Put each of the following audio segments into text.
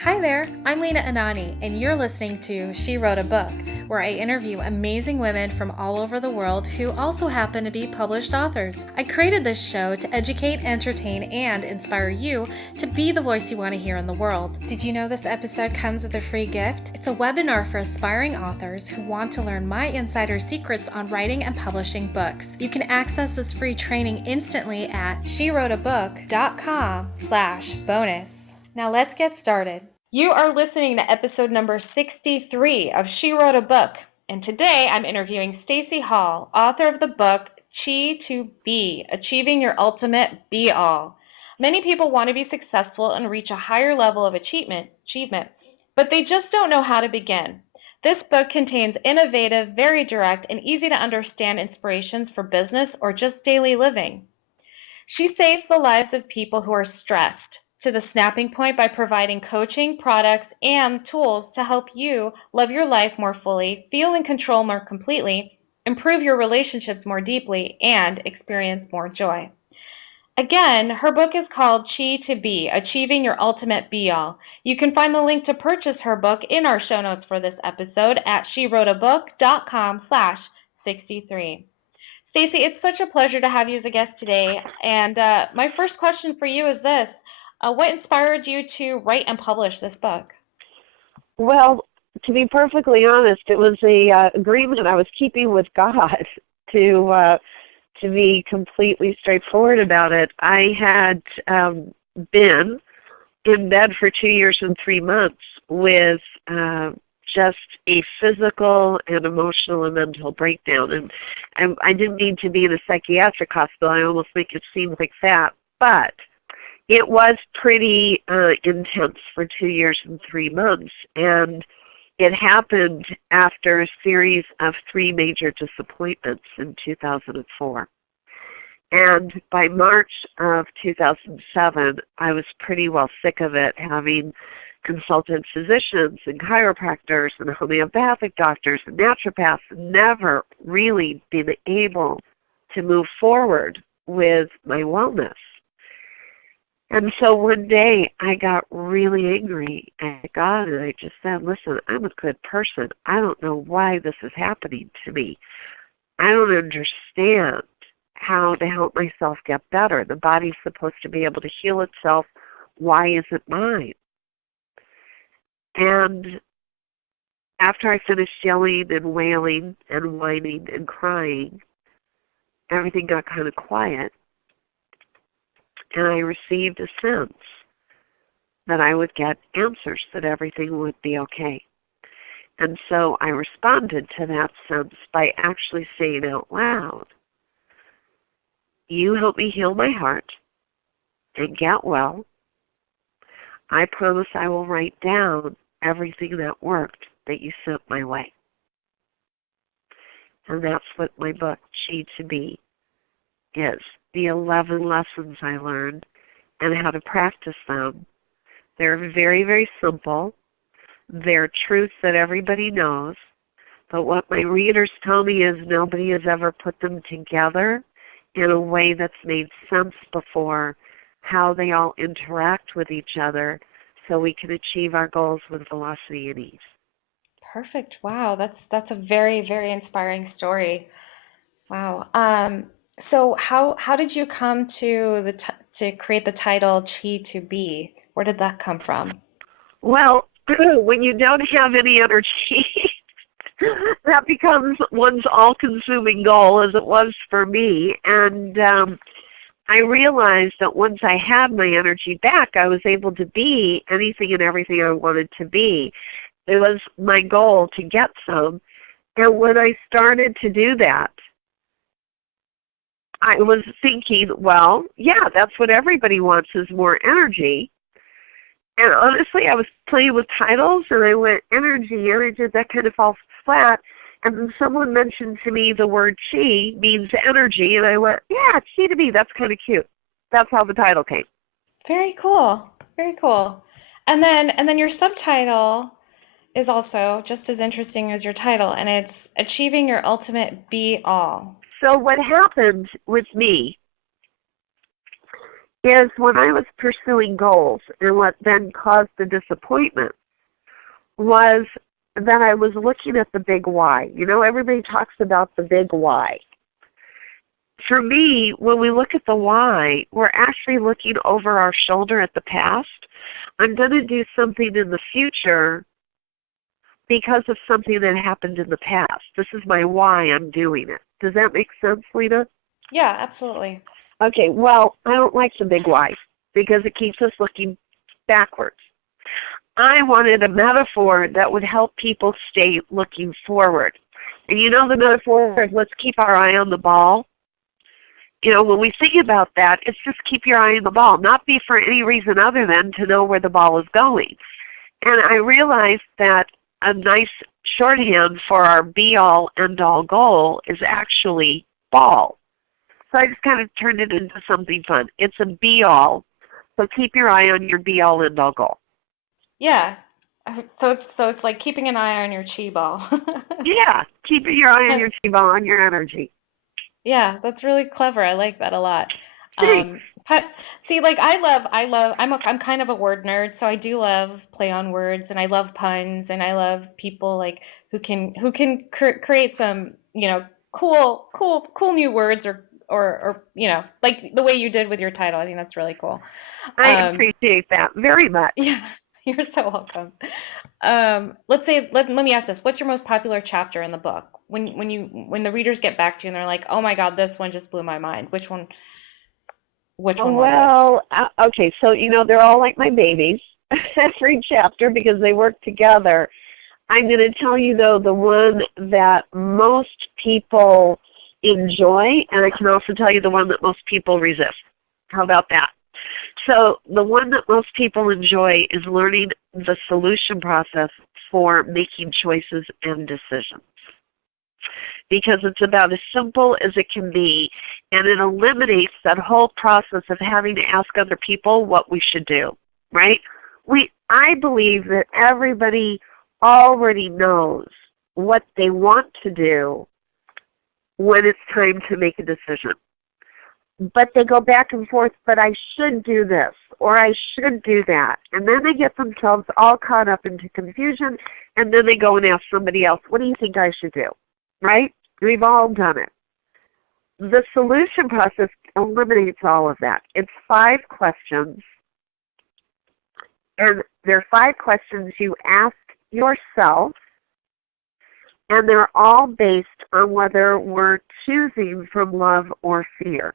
Hi there, I'm Lena Anani, and you're listening to She Wrote a Book, where I interview amazing women from all over the world who also happen to be published authors. I created this show to educate, entertain, and inspire you to be the voice you want to hear in the world. Did you know this episode comes with a free gift? It's a webinar for aspiring authors who want to learn my insider secrets on writing and publishing books. You can access this free training instantly at SheWroteABook.com/bonus. Now let's get started. You are listening to episode number 63 of She Wrote a Book, and today I'm interviewing Stacey Hall, author of the book Chi to Be, Achieving Your Ultimate Be-All. Many people want to be successful and reach a higher level of achievement, but they just don't know how to begin. This book contains innovative, very direct, and easy to understand inspirations for business or just daily living. She saves the lives of people who are stressed to the snapping point by providing coaching, products, and tools to help you live your life more fully, feel in control more completely, improve your relationships more deeply, and experience more joy. Again, her book is called Chi to Be, Achieving Your Ultimate Be-All. You can find the link to purchase her book in our show notes for this episode at SheWroteABook.com/63. Stacey, it's such a pleasure to have you as a guest today. And my first question for you is this. What inspired you to write and publish this book? Well, to be perfectly honest, it was a agreement I was keeping with God to be completely straightforward about it. I had been in bed for 2 years and 3 months with just a physical and emotional and mental breakdown. And I didn't need to be in a psychiatric hospital. I almost make it seem like that. But it was pretty intense for 2 years and 3 months. And it happened after a series of 3 major disappointments in 2004. And by March of 2007, I was pretty well sick of it, having consulted physicians and chiropractors and homeopathic doctors and naturopaths, and never really been able to move forward with my wellness. And so one day I got really angry at God, and I just said, listen, I'm a good person. I don't know why this is happening to me. I don't understand how to help myself get better. The body's supposed to be able to heal itself. Why isn't mine? And after I finished yelling and wailing and whining and crying, everything got kind of quiet. And I received a sense that I would get answers, that everything would be okay. And so I responded to that sense by actually saying out loud, you help me heal my heart and get well. I promise I will write down everything that worked that you sent my way. And that's what my book, Chi to Be, is. The 11 lessons I learned and how to practice them. They're very, very simple. They're truths that everybody knows. But what my readers tell me is nobody has ever put them together in a way that's made sense before, how they all interact with each other so we can achieve our goals with velocity and ease. Perfect. Wow, that's a very, very inspiring story. Wow. So how did you come to create the title Chi to Be? Where did that come from? Well, when you don't have any energy, that becomes one's all-consuming goal, as it was for me. And I realized that once I had my energy back, I was able to be anything and everything I wanted to be. It was my goal to get some. And when I started to do that, I was thinking, well, yeah, that's what everybody wants, is more energy. And honestly, I was playing with titles, and I went, energy, that kind of falls flat. And then someone mentioned to me the word chi means energy, and I went, yeah, Chi to Be, that's kind of cute. That's how the title came. Very cool. Very cool. And then your subtitle is also just as interesting as your title, and it's Achieving Your Ultimate Be-All. So what happened with me is when I was pursuing goals, and what then caused the disappointment was that I was looking at the big why. You know, everybody talks about the big why. For me, when we look at the why, we're actually looking over our shoulder at the past. I'm going to do something in the future because of something that happened in the past. This is my why I'm doing it. Does that make sense, Lena? Yeah, absolutely. Okay, well, I don't like the big why because it keeps us looking backwards. I wanted a metaphor that would help people stay looking forward. And you know the metaphor is let's keep our eye on the ball. You know, when we think about that, it's just keep your eye on the ball, not be for any reason other than to know where the ball is going. And I realized that a nice shorthand for our be-all, end-all goal is actually ball. So I just kind of turned it into something fun. It's a be-all, so keep your eye on your be-all, end-all goal. Yeah. So it's like keeping an eye on your chi ball. Yeah, keeping your eye on your chi ball, on your energy. Yeah, that's really clever. I like that a lot. See, like I'm kind of a word nerd, so I do love play on words, and I love puns, and I love people like who can create some, you know, cool new words or you know, like the way you did with your title. I think that's really cool. I appreciate that very much. Yeah, you're so welcome. Let me ask this: what's your most popular chapter in the book? When the readers get back to you and they're like, "Oh my God, this one just blew my mind." Which one? Well, okay, so you know they're all like my babies, every chapter because they work together. I'm going to tell you though the one that most people enjoy, and I can also tell you the one that most people resist. How about that? So the one that most people enjoy is learning the solution process for making choices and decisions. Because it's about as simple as it can be, and it eliminates that whole process of having to ask other people what we should do, right? I believe that everybody already knows what they want to do when it's time to make a decision. But they go back and forth, but I should do this, or I should do that. And then they get themselves all caught up into confusion, and then they go and ask somebody else, what do you think I should do? Right? We've all done it. The solution process eliminates all of that. It's 5 questions, and there are 5 questions you ask yourself, and they're all based on whether we're choosing from love or fear.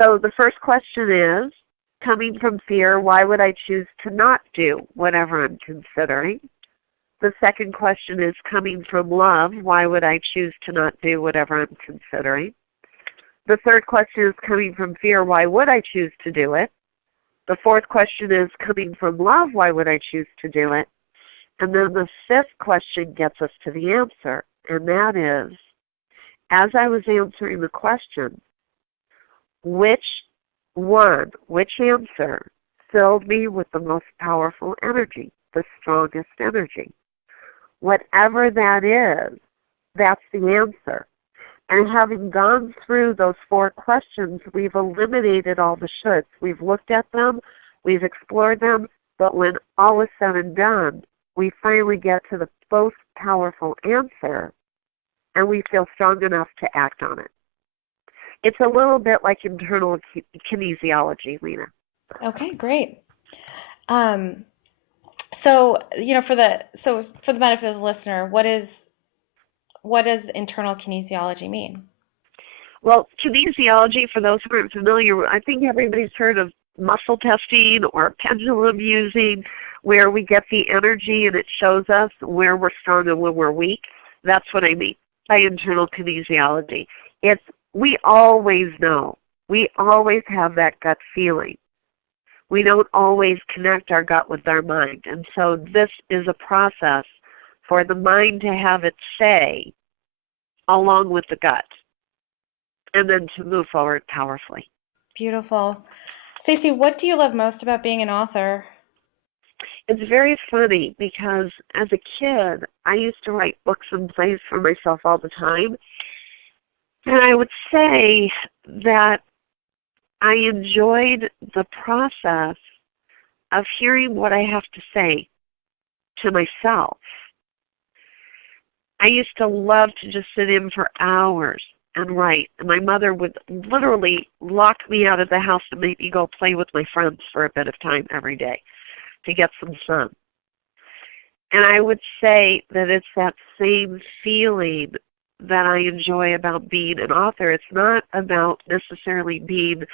So the first question is, coming from fear, why would I choose to not do whatever I'm considering? The second question is, coming from love, why would I choose to not do whatever I'm considering? The third question is, coming from fear, why would I choose to do it? The fourth question is, coming from love, why would I choose to do it? And then the fifth question gets us to the answer, and that is, as I was answering the question, which answer filled me with the most powerful energy, the strongest energy? Whatever that is, that's the answer. And having gone through those 4 questions, we've eliminated all the shoulds. We've looked at them, we've explored them, but when all is said and done, we finally get to the most powerful answer, and we feel strong enough to act on it. It's a little bit like internal kinesiology, Lena. Okay, great. So, you know, for the benefit of the listener, what does internal kinesiology mean? Well, kinesiology, for those who aren't familiar, I think everybody's heard of muscle testing or pendulum using, where we get the energy and it shows us where we're strong and where we're weak. That's what I mean by internal kinesiology. We always know. We always have that gut feeling. We don't always connect our gut with our mind. And so this is a process for the mind to have its say along with the gut, and then to move forward powerfully. Beautiful. Stacey, what do you love most about being an author? It's very funny because as a kid, I used to write books and plays for myself all the time. And I would say that I enjoyed the process of hearing what I have to say to myself. I used to love to just sit in for hours and write, and my mother would literally lock me out of the house and make me go play with my friends for a bit of time every day to get some sun. And I would say that it's that same feeling that I enjoy about being an author. It's not about necessarily being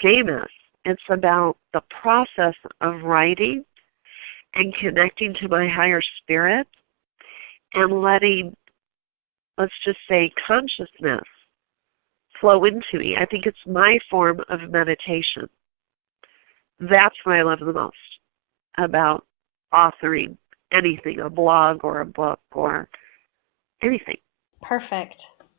famous. It's about the process of writing and connecting to my higher spirit and letting, let's just say, consciousness flow into me. I think it's my form of meditation. That's what I love the most about authoring anything, a blog or a book or anything. Perfect.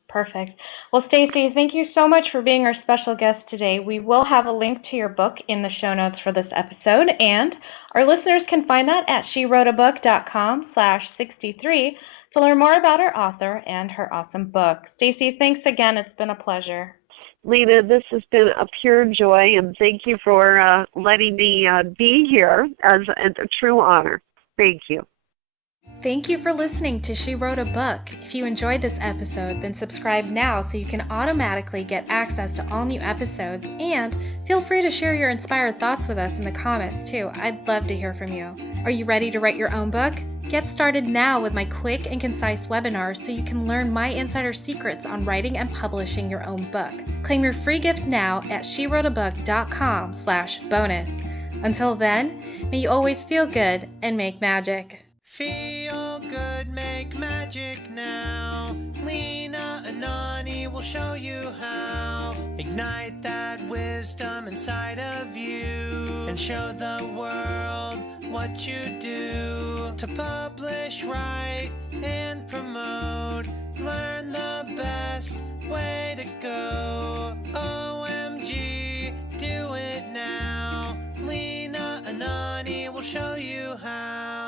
Perfect. Well, Stacey, thank you so much for being our special guest today. We will have a link to your book in the show notes for this episode, and our listeners can find that at SheWroteABook.com/63 to learn more about our author and her awesome book. Stacey, thanks again. It's been a pleasure. Lena, this has been a pure joy, and thank you for letting me be here as a true honor. Thank you. Thank you for listening to She Wrote a Book. If you enjoyed this episode, then subscribe now so you can automatically get access to all new episodes, and feel free to share your inspired thoughts with us in the comments too. I'd love to hear from you. Are you ready to write your own book? Get started now with my quick and concise webinars so you can learn my insider secrets on writing and publishing your own book. Claim your free gift now at SheWroteABook.com/bonus. Until then, may you always feel good and make magic. Feel good, make magic now. Lena, Anani will show you how. Ignite that wisdom inside of you and show the world what you do. To publish, write, and promote. Learn the best way to go. OMG, do it now. Lena, Anani will show you how.